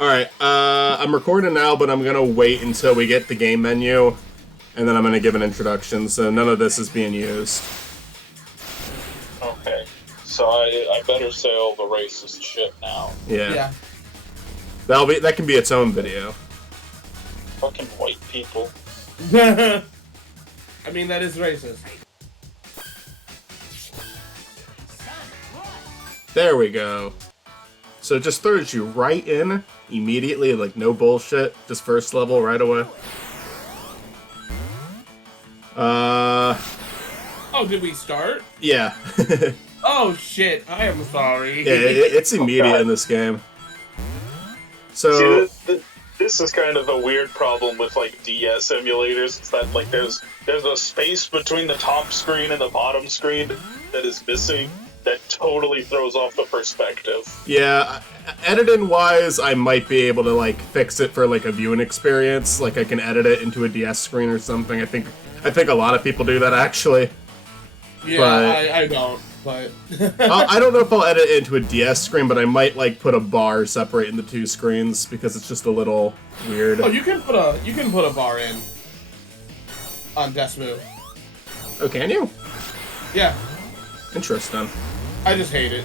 Alright, I'm recording now, but I'm gonna wait until we get the game menu, and then I'm gonna give an introduction, so none of this is being used. Okay. So I better say all the racist shit now. Yeah. That can be its own video. Fucking white people. I mean, that is racist. There we go. So it just throws you right in, immediately, like no bullshit, just first level right away. Oh, did we start? Yeah. Oh shit, I am sorry. Yeah, it's immediate in this game. So... See, this is kind of a weird problem with, like, DS emulators. It's that, like, there's a space between the top screen and the bottom screen that is missing that totally throws off the perspective. Yeah, editing-wise, I might be able to, like, fix it for, like, a viewing experience. Like, I can edit it into a DS screen or something. I think a lot of people do that, actually. Yeah, but... I don't, but... I don't know if I'll edit it into a DS screen, but I might, like, put a bar separating the two screens, because it's just a little weird. Oh, you can put a bar in on Desmu. Oh, can you? Yeah. Interesting. I just hate it.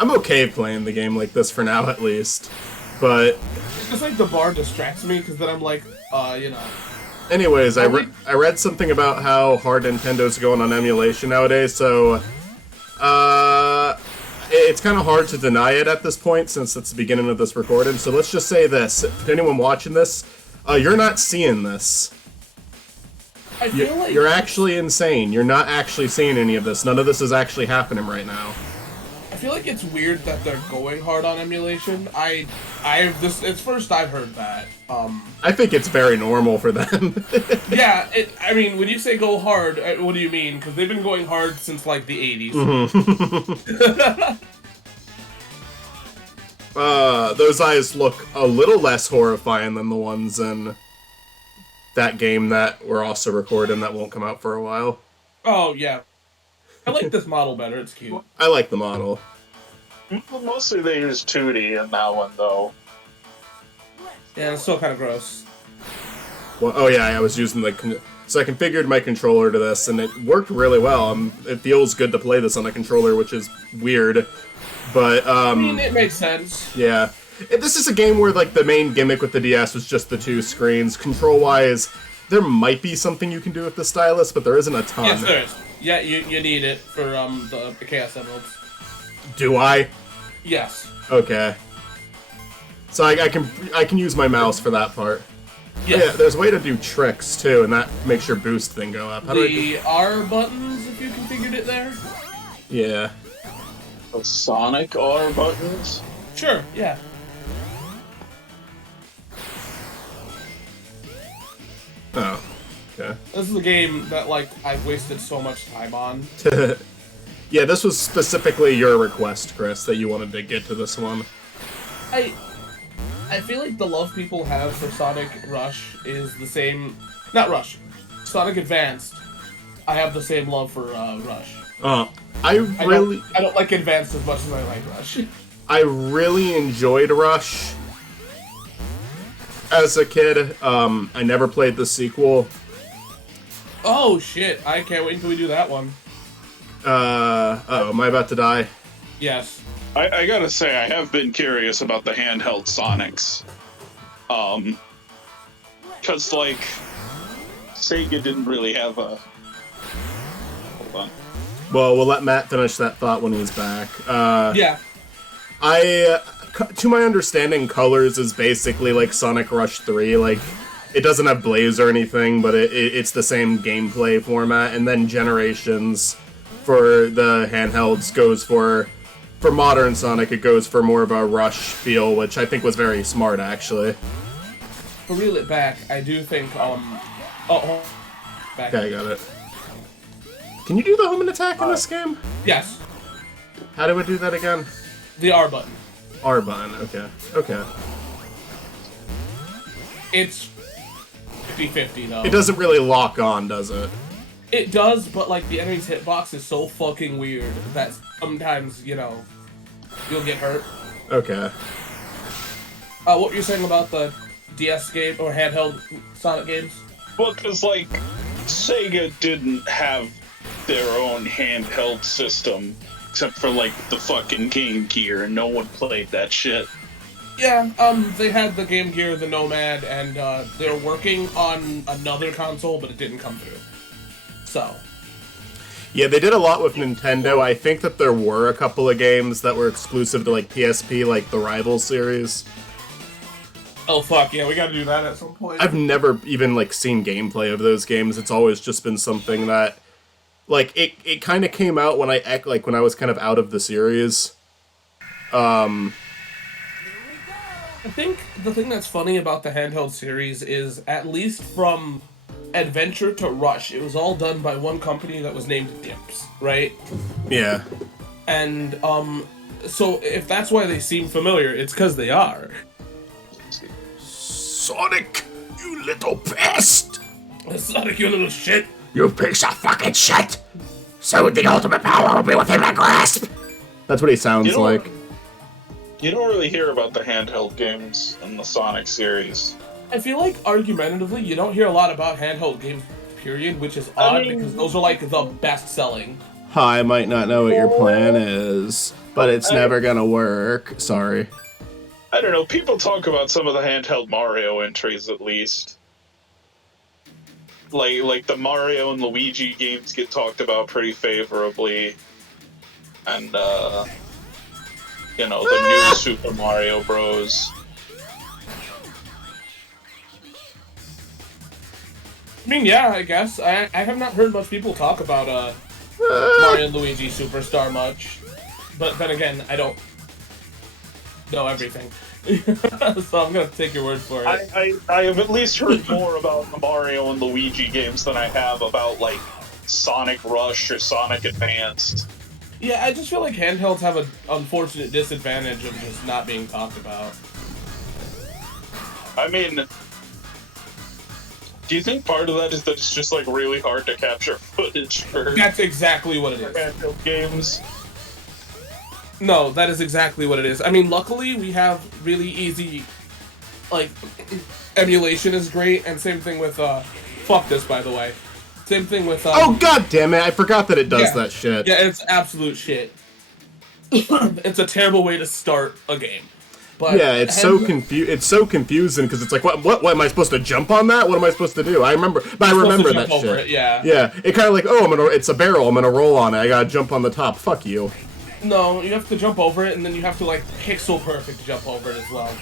I'm okay playing the game like this for now, at least. But... It's just like the bar distracts me, because then I'm like, you know... Anyways, I read something about how hard Nintendo's going on emulation nowadays, so... it's kind of hard to deny it at this point, since it's the beginning of this recording, so let's just say this. If anyone watching this, you're not seeing this. I feel like... You're actually insane. You're not actually seeing any of this. None of this is actually happening right now. I feel like it's weird that they're going hard on emulation. It's first I've heard that. I think it's very normal for them. Yeah, I mean, when you say go hard, what do you mean? Because they've been going hard since, like, the 80s. Those eyes look a little less horrifying than the ones in that game that we're also recording that won't come out for a while. Oh, yeah. I like this model better, it's cute. I like the model. Mostly they use 2D in that one, though. Yeah, it's still kind of gross. Well, oh yeah, I was using so I configured my controller to this, and it worked really well. It feels good to play this on a controller, which is weird, but I mean, it makes sense. Yeah, this is a game where like the main gimmick with the DS was just the two screens. Control-wise, there might be something you can do with the stylus, but there isn't a ton. Yes, there is. Yeah, you need it for the Chaos Emeralds. Do I? Yes. Okay. So I can use my mouse for that part. Yes. Yeah, there's a way to do tricks too, and that makes your boost thing go up. How do I The R buttons, if you configured it there. Yeah. The Sonic R buttons? Sure. Yeah. Oh. Okay. This is a game that, like, I've wasted so much time on. Yeah, this was specifically your request, Chris, that you wanted to get to this one. I feel like the love people have for Sonic Rush is the same... Not Rush. Sonic Advanced. I have the same love for Rush. I don't like Advanced as much as I like Rush. I really enjoyed Rush as a kid. I never played the sequel. Oh, shit. I can't wait until we do that one. Uh-oh, am I about to die? Yes. I gotta say, I have been curious about the handheld Sonics. Cause, like, Sega didn't really have a... Hold on. Well, we'll let Matt finish that thought when he's back. Yeah. To my understanding, Colors is basically like Sonic Rush 3, like, it doesn't have Blaze or anything, but it's the same gameplay format, and then Generations for the handhelds goes for modern Sonic, it goes for more of a Rush feel, which I think was very smart, actually. To reel it back, I do think, back. Okay, I got it. Can you do the home attack in this game? Yes. How do we do that again? The R button. R button, okay. Okay. It's 50-50, though. It doesn't really lock on, does it? It does, but, like, the enemy's hitbox is so fucking weird that sometimes, you know, you'll get hurt. Okay. What were you saying about the DS game or handheld Sonic games? Well, because, like, Sega didn't have their own handheld system, except for, like, the fucking Game Gear, and no one played that shit. Yeah, they had the Game Gear, the Nomad, and they were working on another console, but it didn't come through. So. Yeah, they did a lot with Nintendo. I think that there were a couple of games that were exclusive to, like, PSP, like the Rival series. Oh fuck, yeah, we gotta do that at some point. I've never even, like, seen gameplay of those games. It's always just been something that, like, it kind of came out when when I was kind of out of the series. I think the thing that's funny about the handheld series is, at least from Adventure to Rush, it was all done by one company that was named Dimps, right? Yeah. And, so if that's why they seem familiar, it's because they are. Sonic, you little pest! Sonic, you little shit! You piece of fucking shit! Soon the ultimate power will be within my grasp! That's what he sounds like. You don't really hear about the handheld games in the Sonic series. I feel like, argumentatively, you don't hear a lot about handheld games, period, which is odd, because those are, like, the best-selling. I might not know what your plan is, but it's never gonna work. Sorry. I don't know, people talk about some of the handheld Mario entries, at least. Like the Mario and Luigi games get talked about pretty favorably. And, you know, the new Super Mario Bros. I mean, yeah, I guess. I have not heard much people talk about Mario and Luigi Superstar much. But then again, I don't know everything. So I'm gonna take your word for it. I have at least heard more about the Mario and Luigi games than I have about, like, Sonic Rush or Sonic Advanced. Yeah, I just feel like handhelds have an unfortunate disadvantage of just not being talked about. I mean, do you think part of that is that it's just, like, really hard to capture footage for That's exactly what it is. handheld games? No, that is exactly what it is. I mean, luckily we have really easy, like, emulation is great, and same thing with, fuck this, by the way. Same thing with, Oh, god damn it, I forgot that it does yeah. that shit. Yeah, it's absolute shit. It's a terrible way to start a game. But Yeah, it's so confusing, because it's like, what am I supposed to jump on that? What am I supposed to do? I remember that shit. Over it, yeah. Yeah, it kind of like, oh, it's a barrel, I'm gonna roll on it, I gotta jump on the top, fuck you. No, you have to jump over it, and then you have to, like, pixel perfect jump over it as well.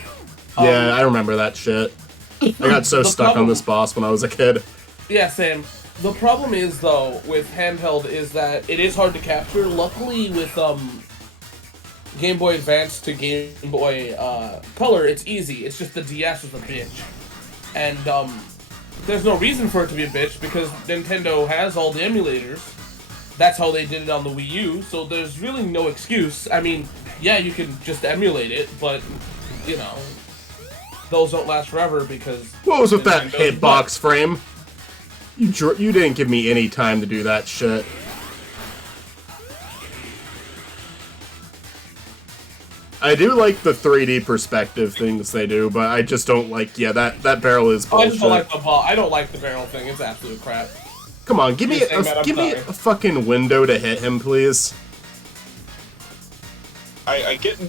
Yeah, I remember that shit. I got so stuck on this boss when I was a kid. Yeah, same. The problem is, though, with handheld is that it is hard to capture. Luckily, with Game Boy Advance to Game Boy Color, it's easy. It's just the DS is a bitch. And there's no reason for it to be a bitch, because Nintendo has all the emulators. That's how they did it on the Wii U, so there's really no excuse. I mean, yeah, you can just emulate it, but, you know, those don't last forever because... What was with that Nintendo's hitbox frame? You didn't give me any time to do that shit. I do like the 3D perspective things they do, but I just don't like, yeah, that barrel is bullshit. I just don't like the ball. I don't like the barrel thing. It's absolute crap. Come on, give me a fucking window to hit him, please. I get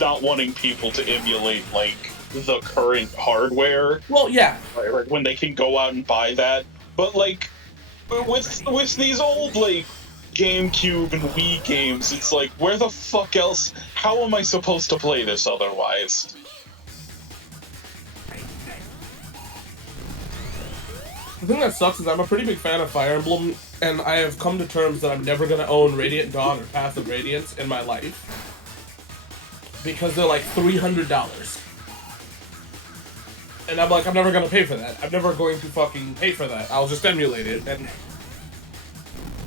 not wanting people to emulate, like, the current hardware. Well, yeah. Right, when they can go out and buy that. But, like, with these old, like, GameCube and Wii games, it's like, where the fuck else? How am I supposed to play this otherwise? The thing that sucks is I'm a pretty big fan of Fire Emblem, and I have come to terms that I'm never going to own Radiant Dawn or Path of Radiance in my life. Because they're like $300. And I'm like, I'm never going to pay for that. I'm never going to fucking pay for that. I'll just emulate it. And,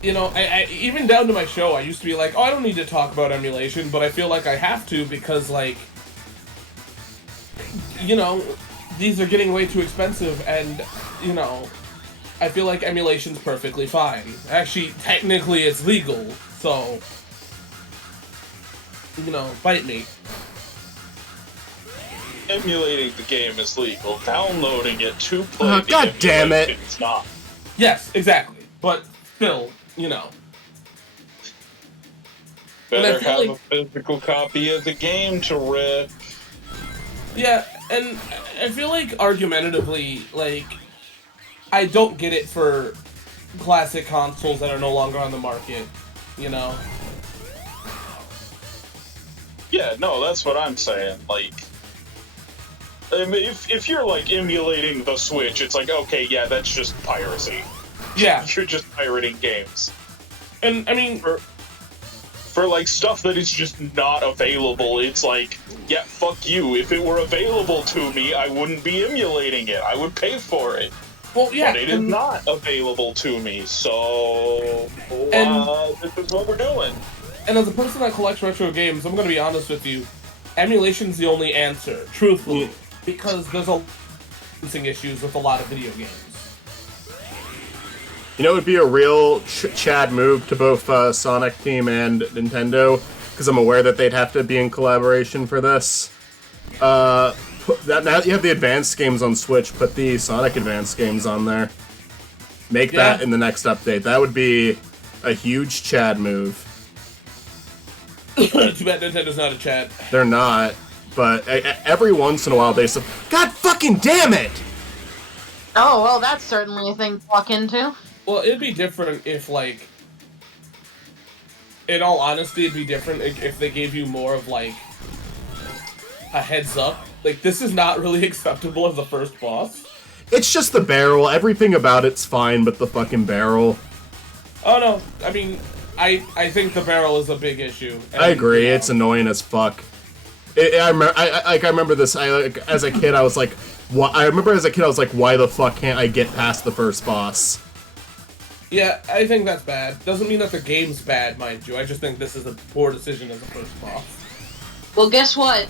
you know, I even down to my show, I used to be like, oh, I don't need to talk about emulation, but I feel like I have to because, like, you know, these are getting way too expensive, and, you know, I feel like emulation's perfectly fine. Actually, technically it's legal, so, you know, bite me. Emulating the game is legal. Downloading it to play Oh, the God damn it. emulation is not. Yes, exactly. But still, you know. And I Better feel have like- a physical copy of the game to rip. Yeah, and I feel like argumentatively, like, I don't get it for classic consoles that are no longer on the market, you know? Yeah, no, that's what I'm saying. Like, I mean, if you're like emulating the Switch, it's like, okay, yeah, that's just piracy. Yeah. You're just pirating games. And, I mean... For like stuff that is just not available, it's like, yeah, fuck you. If it were available to me, I wouldn't be emulating it. I would pay for it. Well, yeah. But it is not available to me, so this is what we're doing. And as a person that collects retro games, I'm gonna be honest with you, emulation's the only answer, truthfully, because there's a licensing issues with a lot of video games. You know, it would be a real Chad move to both Sonic Team and Nintendo, because I'm aware that they'd have to be in collaboration for this. Now that you have the advanced games on Switch, put the Sonic advanced games on there. Make that in the next update. That would be a huge Chad move. Too bad Nintendo's not a Chad. They're not, but every once in a while they say, God fucking damn it! Oh, well, that's certainly a thing to walk into. Well, it'd be different if, like... In all honesty, it'd be different if they gave you more of, like, a heads up. Like, this is not really acceptable as the first boss. It's just the barrel. Everything about it's fine, but the fucking barrel. Oh, no. I mean, I think the barrel is a big issue. And, I agree. you know, It's annoying as fuck. I remember this. As a kid, I was like, I remember as a kid, I was like, why the fuck can't I get past the first boss? Yeah, I think that's bad. Doesn't mean that the game's bad, mind you. I just think this is a poor decision as a first boss. Well, guess what?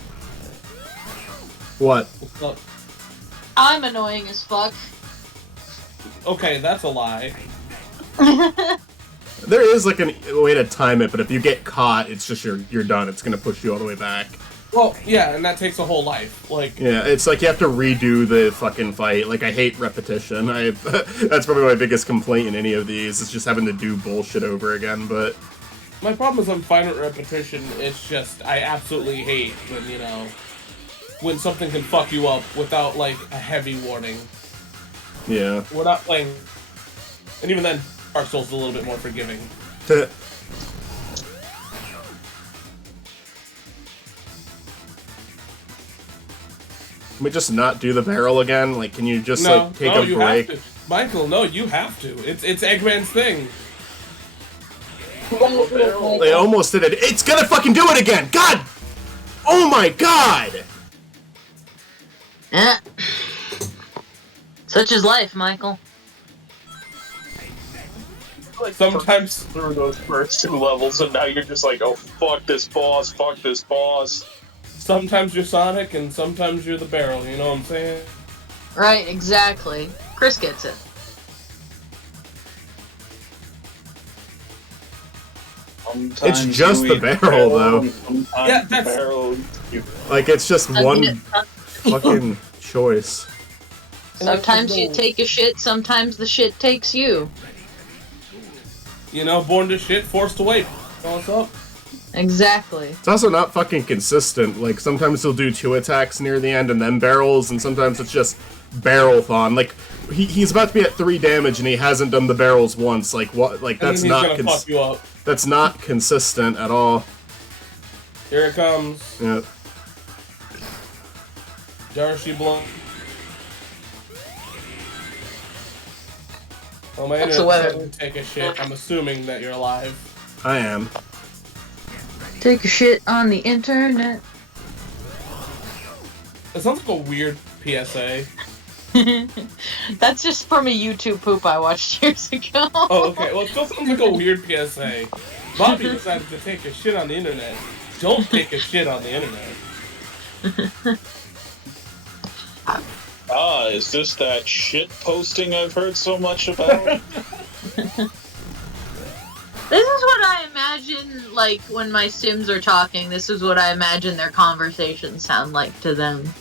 What? Well, I'm annoying as fuck. okay, that's a lie. There is like a way to time it, but if you get caught, it's just you're done. It's gonna push you all the way back. Well, yeah, and that takes a whole life. Like, Yeah, it's like you have to redo the fucking fight. Like, I hate repetition. That's probably my biggest complaint in any of these. It's just having to do bullshit over again, but... my problem is I'm fine with repetition. It's just, I absolutely hate when, you know, when something can fuck you up without, like, a heavy warning. Yeah. We're not playing... And even then, Dark Souls is a little bit more forgiving. Can we just not do the barrel again? Like, can you just, like, take a you break? have to. Michael, no, you have to. It's Eggman's thing. They almost did it. It's gonna fucking do it again! God! Oh my god! Eh. Such is life, Michael. Like, Sometimes... through those first two levels, and now you're just like, oh, fuck this boss, fuck this boss. Sometimes you're Sonic, and sometimes you're the barrel, you know what I'm saying? Right, exactly. Chris gets it. Sometimes It's just you the eat barrel, though. and sometimes Yeah, the that's- barrel you- Like, it's just I mean, one fucking choice. sometimes you take a shit, sometimes the shit takes you. You know, born to shit, forced to wait. What's up? Exactly. It's also not fucking consistent. Like, sometimes he'll do 2 attacks near the end and then barrels, and sometimes it's just barrel-thon. Like, he's about to be at 3 damage and he hasn't done the barrels once. Like, what? Like, And that's then not he's gonna fuck you up. that's not consistent at all. Here it comes. Yeah. Darcy blow. Oh, my What's the internet weather? decided to take a shit. I'm assuming that you're alive. I am. Take a shit on the internet. It sounds like a weird PSA. That's just from a YouTube poop I watched years ago. Oh, okay. Well, it still sounds like a weird PSA. Bobby decided to take a shit on the internet. Don't take a shit on the internet. Ah, is this that shit posting I've heard so much about? This is what I imagine, like, when my Sims are talking, this is what I imagine their conversations sound like to them.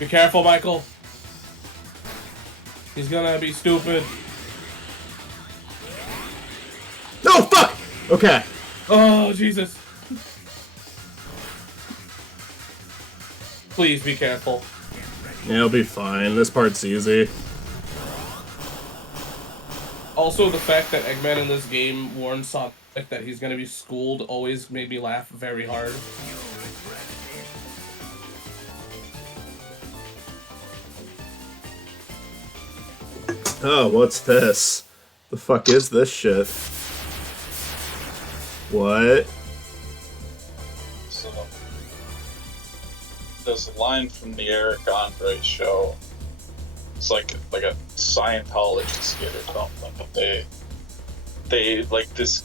Be careful, Michael. He's gonna be stupid. No, fuck! Okay. Oh, Jesus. Please be careful. Yeah, it'll be fine. This part's easy. Also, the fact that Eggman in this game warns Sonic that he's gonna be schooled always made me laugh very hard. Oh, what's this? The fuck is this shit? What? So, there's a line from the Eric Andre show. It's like a Scientology skit or something. But they like this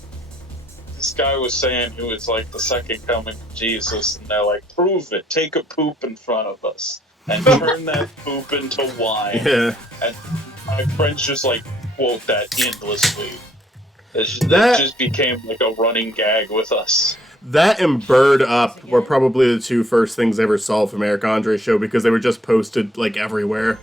guy was saying he was like the second coming of Jesus, and they're like, prove it, take a poop in front of us and turn that poop into wine. Yeah. And my friends just like quote that endlessly. It just became like a running gag with us. That and Bird Up were probably the two first things I ever saw from Eric Andre's show because they were just posted like everywhere.